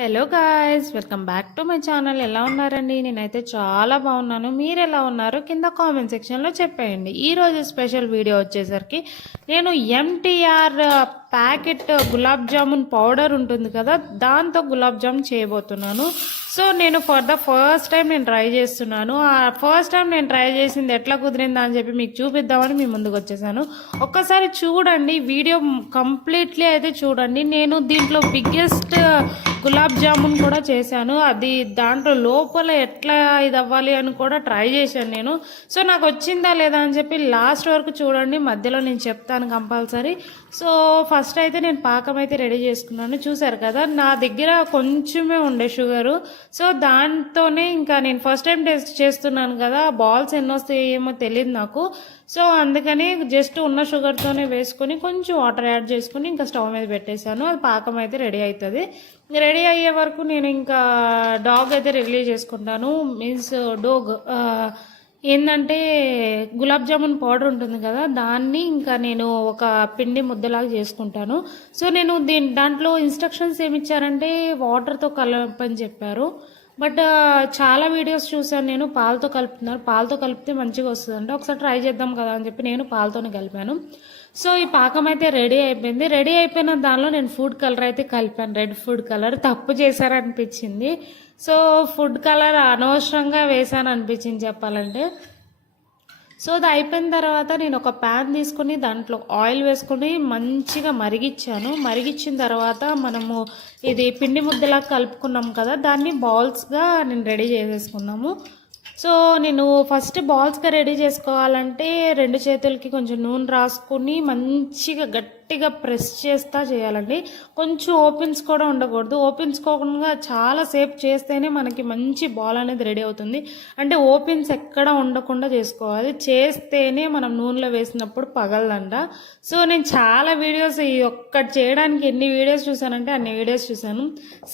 Hello guys, welcome back to my channel. ఎలా ఉన్నారండి? నేనైతే చాలా బాగున్నాను. మీరు ఎలా ఉన్నారు కింద కామెంట్ సెక్షన్లో చెప్పేయండి. ఈరోజు స్పెషల్ వీడియో వచ్చేసరికి నేను MTR packet gulab jamun powder ఉంటుంది కదా, దాంతో గులాబ్ జామున్ చేయబోతున్నాను. సో నేను ఫర్ ద ఫస్ట్ టైం నేను ట్రై చేస్తున్నాను. ఆ ఫస్ట్ టైం నేను ట్రై చేసింది ఎట్లా కుదిరిందా అని చెప్పి మీకు చూపిద్దామని మీ ముందుకు వచ్చేసాను. ఒక్కసారి చూడండి, వీడియో కంప్లీట్లీ అయితే చూడండి. నేను దీంట్లో బిగ్గెస్ట్ గులాబ్ జామున్ కూడా చేశాను. అది దాంట్లో లోపల ఎట్లా ఇది అవ్వాలి అని కూడా ట్రై చేశాను నేను. సో నాకు వచ్చిందా లేదా అని చెప్పి లాస్ట్ వరకు చూడండి, మధ్యలో నేను చెప్తాను కంపల్సరీ. సో ఫస్ట్ అయితే నేను పాకం అయితే రెడీ చేసుకున్నాను. చూసారు కదా, నా దగ్గర కొంచెమే ఉండే షుగరు. సో దాంతోనే ఇంకా నేను ఫస్ట్ టైం టేస్ట్ చేస్తున్నాను కదా, బాల్స్ ఎన్ని వస్తాయి ఏమో తెలియదు నాకు. సో అందుకని జస్ట్ ఉన్న షుగర్తోనే వేసుకొని కొంచెం వాటర్ యాడ్ చేసుకుని ఇంకా స్టవ్ మీద పెట్టేశాను. అది పాకం అయితే రెడీ అవుతుంది. రెడీ అయ్యే వరకు నేను ఇంకా డాగ్ అయితే రెడీ చేసుకుంటాను. మీన్స్ డోగ్ ఏంటంటే గులాబ్ జామున్ పౌడర్ ఉంటుంది కదా, దాన్ని ఇంకా నేను ఒక పిండి ముద్దలాగా చేసుకుంటాను. సో నేను దాంట్లో ఇన్స్ట్రక్షన్స్ ఏమి ఇచ్చారంటే వాటర్తో కలపని చెప్పారు. బట్ చాలా వీడియోస్ చూసాను నేను, పాలతో కలుపుతున్నారు. పాలతో కలిపితే మంచిగా వస్తుందంటే ఒకసారి ట్రై చేద్దాం కదా అని చెప్పి నేను పాలతోనే కలిపాను. సో ఈ పాకం అయితే రెడీ అయిపోయింది. రెడీ అయిపోయిన దానిలో నేను ఫుడ్ కలర్ అయితే కలిపాను, రెడ్ ఫుడ్ కలర్. తప్పు చేశారనిపించింది. సో ఫుడ్ కలర్ అనవసరంగా వేసాను అనిపించింది చెప్పాలంటే. సో అది అయిపోయిన తర్వాత నేను ఒక ప్యాన్ తీసుకుని దాంట్లో ఆయిల్ వేసుకొని మంచిగా మరిగించాను. మరిగించిన తర్వాత మనము ఇది పిండి ముద్దలా కలుపుకున్నాం కదా, దాన్ని బాల్స్గా నేను రెడీ చేసేసుకున్నాము. సో నేను ఫస్ట్ బాల్స్గా రెడీ చేసుకోవాలంటే 2 చేతులకి కొంచెం నూనె రాసుకుని మంచిగా గట్టిగా ప్రెస్ చేస్తా చేయాలండి. కొంచెం ఓపెన్స్ కూడా ఉండకూడదు. ఓపెన్స్కోకుండా చాలా సేపు చేస్తేనే మనకి మంచి బాల్ అనేది రెడీ అవుతుంది. అంటే ఓపెన్స్ ఎక్కడ ఉండకుండా చేసుకోవాలి, చేస్తేనే మనం నూనెలో వేసినప్పుడు పగలదంట. సో నేను చాలా వీడియోస్ ఈ ఒక్కటి చేయడానికి ఎన్ని వీడియోస్ చూసానంటే అన్ని వీడియోస్ చూసాను.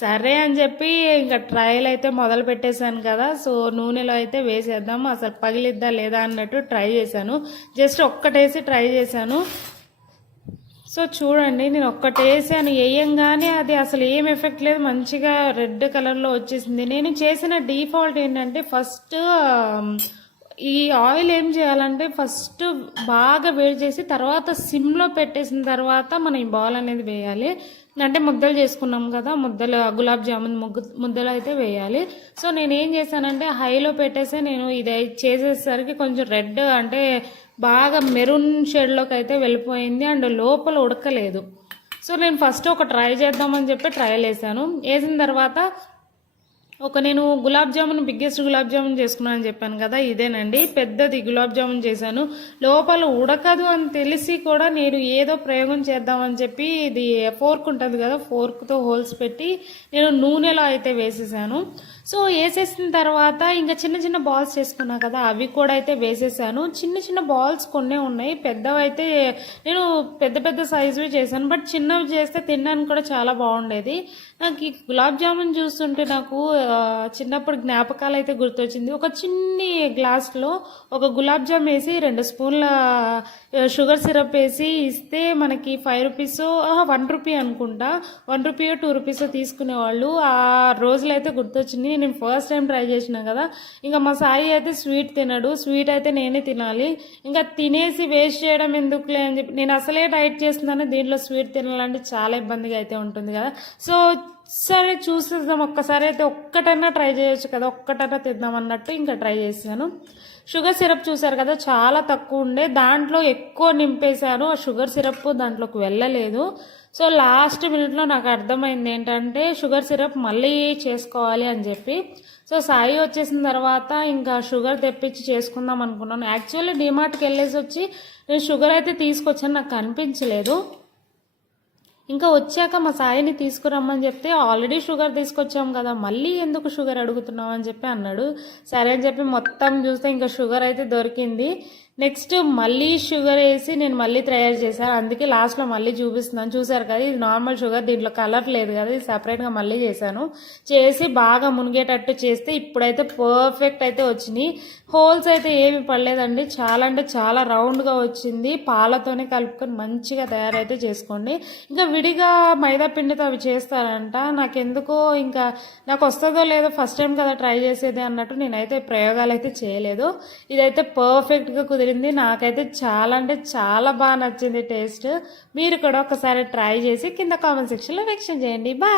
సరే అని చెప్పి ఇంకా ట్రయల్ అయితే మొదలు పెట్టేశాను కదా. సో నూనెలో అయితే వేసేద్దాము, అసలు పగిలిద్దా లేదా అన్నట్టు ట్రై చేశాను. జస్ట్ ఒక్కటేసి ట్రై చేశాను. సో చూడండి, నేను ఒక్కటేసాను, వేయంగానే అది అసలు ఏం ఎఫెక్ట్ లేదు, మంచిగా రెడ్ కలర్లో వచ్చేసింది. నేను చేసిన డిఫాల్ట్ ఏంటంటే ఫస్ట్ ఈ ఆయిల్ ఏం చేయాలంటే ఫస్ట్ బాగా వేడి చేసి తర్వాత సిమ్లో పెట్టేసిన తర్వాత మనం ఈ బాల్ అనేది వేయాలి. అంటే ముద్దలు చేసుకున్నాం కదా, ముద్దలు గులాబ్ జామున్ ముద్దలు అయితే వేయాలి. సో నేను ఏం చేశానంటే హైలో పెట్టేసి నేను ఇది చేసేసరికి కొంచెం రెడ్ అంటే బాగా మెరూన్ షేడ్లోకి అయితే వెళ్ళిపోయింది అండ్ లోపల ఉడకలేదు. సో నేను ఫస్ట్ ఒక ట్రై చేద్దామని చెప్పి ట్రయల్ వేసాను. వేసిన తర్వాత నేను గులాబ్ జామున్ బిగ్గెస్ట్ గులాబ్ జామున్ చేసుకున్నాను అని చెప్పాను కదా, ఇదేనండి పెద్దది గులాబ్ జామున్ చేశాను. లోపల ఉడకదు అని తెలిసి కూడా నేను ఏదో ప్రయోగం చేద్దామని చెప్పి ఇది ఫోర్క్ ఉంటుంది కదా, ఫోర్క్తో హోల్స్ పెట్టి నేను నూనెలో అయితే వేసేసాను. సో వేసేసిన తర్వాత ఇంకా చిన్న చిన్న బాల్స్ చేసుకున్నా కదా, అవి కూడా అయితే వేసేసాను. చిన్న చిన్న బాల్స్ కొన్నే ఉన్నాయి, పెద్దవి అయితే నేను పెద్ద పెద్ద సైజువి చేశాను. బట్ చిన్నవి చేస్తే తినడానికి కూడా చాలా బాగుండేది. నాకు ఈ గులాబ్ జామున్ చూస్తుంటే నాకు చిన్నప్పుడు జ్ఞాపకాలు అయితే గుర్తొచ్చింది. ఒక చిన్ని గ్లాస్లో ఒక గులాబ్ జామ్ వేసి 2 స్పూన్ల షుగర్ సిరప్ వేసి ఇస్తే మనకి 5 రూపీస్ 1 రూపీ అనుకుంటా, 1 రూపీ 2 రూపీస్ తీసుకునేవాళ్ళు. ఆ రోజులు అయితే గుర్తొచ్చింది. నేను ఫస్ట్ టైం ట్రై చేసిన కదా. ఇంకా మా సాయి అయితే స్వీట్ తినడు, స్వీట్ అయితే నేనే తినాలి. ఇంకా తినేసి వేస్ట్ చేయడం ఎందుకులే అని చెప్పి నేను అసలే డైట్ చేస్తున్నాను, దీంట్లో స్వీట్ తినాలంటే చాలా ఇబ్బందిగా అయితే ఉంటుంది కదా. సో సరే చూసేద్దాం, ఒక్కసారి అయితే ఒక్కటన్నా ట్రై చేయొచ్చు కదా, ఒక్కటన్నా తిద్దాం అన్నట్టు ఇంకా ట్రై చేశాను. షుగర్ సిరప్ చూసారు కదా, చాలా తక్కువ ఉండే, దాంట్లో ఎక్కువ నింపేశాను. ఆ షుగర్ సిరప్ దాంట్లోకి వెళ్ళలేదు. సో లాస్ట్ మినిట్లో నాకు అర్థమైంది ఏంటంటే షుగర్ సిరప్ మళ్ళీ చేసుకోవాలి అని చెప్పి. సో సాయి వచ్చేసిన తర్వాత ఇంకా షుగర్ తెప్పించి చేసుకుందాం అనుకున్నాను. యాక్చువల్లీ డిమార్ట్కి వెళ్ళేసి వచ్చి నేను షుగర్ అయితే తీసుకొచ్చాను, నాకు కనిపించలేదు. ఇంకా వచ్చాక మా సాయిని తీసుకురమ్మని చెప్తే ఆల్రెడీ షుగర్ తీసుకొచ్చాం కదా, మళ్ళీ ఎందుకు షుగర్ అడుగుతున్నావు అని చెప్పి అన్నాడు. సరే అని చెప్పి మొత్తం చూస్తే ఇంకా షుగర్ అయితే దొరికింది. నెక్స్ట్ మళ్ళీ షుగర్ వేసి నేను మళ్ళీ తయారు చేశాను, అందుకే లాస్ట్లో మళ్ళీ చూపిస్తున్నాను. చూసారు కదా, ఇది నార్మల్ షుగర్, దీంట్లో కలర్ లేదు కదా, ఇది సపరేట్గా మళ్ళీ చేశాను. చేసి బాగా మునిగేటట్టు చేస్తే ఇప్పుడైతే పర్ఫెక్ట్ అయితే వచ్చినాయి. హోల్స్ అయితే ఏమి పడలేదండి, చాలా అంటే చాలా రౌండ్గా వచ్చింది. పాలతోనే కలుపుకొని మంచిగా తయారైతే చేసుకోండి. ఇంకా విడిగా మైదా పిండితో అవి చేస్తారంట, నాకెందుకో ఇంకా నాకు వస్తుందో లేదో ఫస్ట్ టైం కదా ట్రై చేసేది అన్నట్టు నేనైతే ప్రయోగాలు అయితే చేయలేదు. ఇదైతే పర్ఫెక్ట్గా కుదిరింది, నాకైతే చాలా అంటే చాలా బాగా నచ్చింది టేస్ట్. మీరు కూడా ఒకసారి ట్రై చేసి కింద కామెంట్ సెక్షన్లో మెన్షన్ చేయండి. బాయ్.